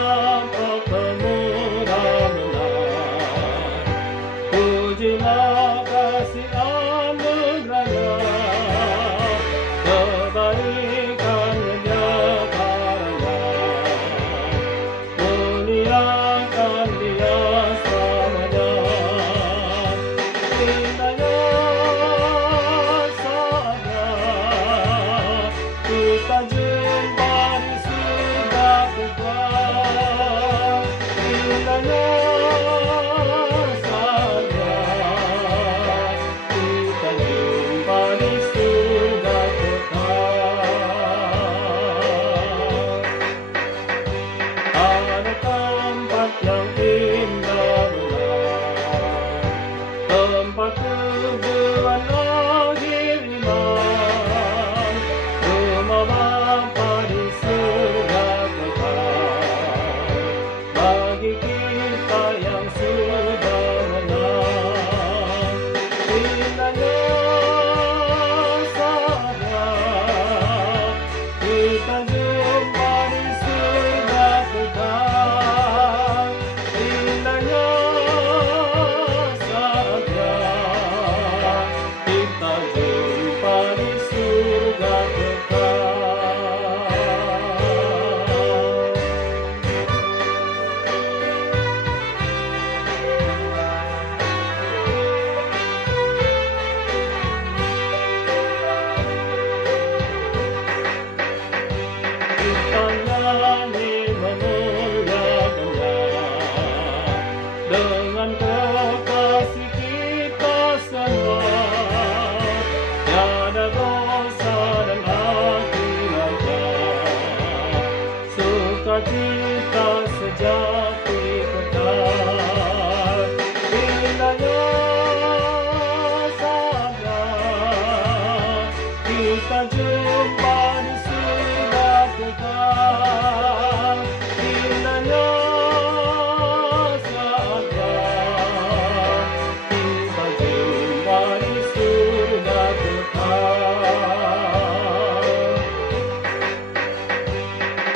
Bapa pemurah-menah, pujilah kasih anugerahnya, kebaikan-Nya nyatanya, muliakan Dia selamanya. Indahnya saatnya kita jumpa di surga kekal. Indahnya saatnya kita jumpa di surga kekal. Ada tempat yang indah benar, tempat tujuan akhir iman, rumah Bapa di surga kekal, bagi kita yang sudah menang. Indahnya saatnya kita jumpa di surga kekal. Indahnya saatnya kita jumpa di surga kekal. Kita nyanyi memuliakan-Nya, dengan kekasih kita semua, tiada dosa dan akibatnya, sukacita sejati kekal. Indahnya saatnya kita jumpa di surga kekal. Indahnya saatnya kita jumpa di surga kekal.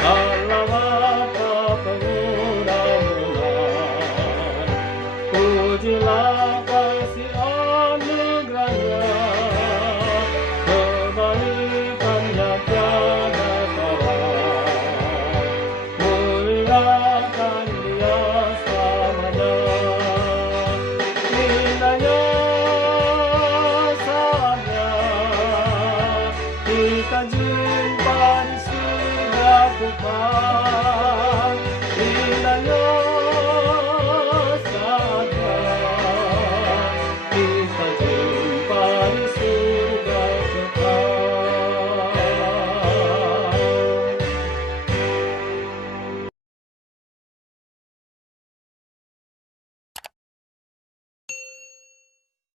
Allah Bapa pemurah-menah, pujilah kasih anugerahnya, kebaikan-Nya tiada tara, muliakan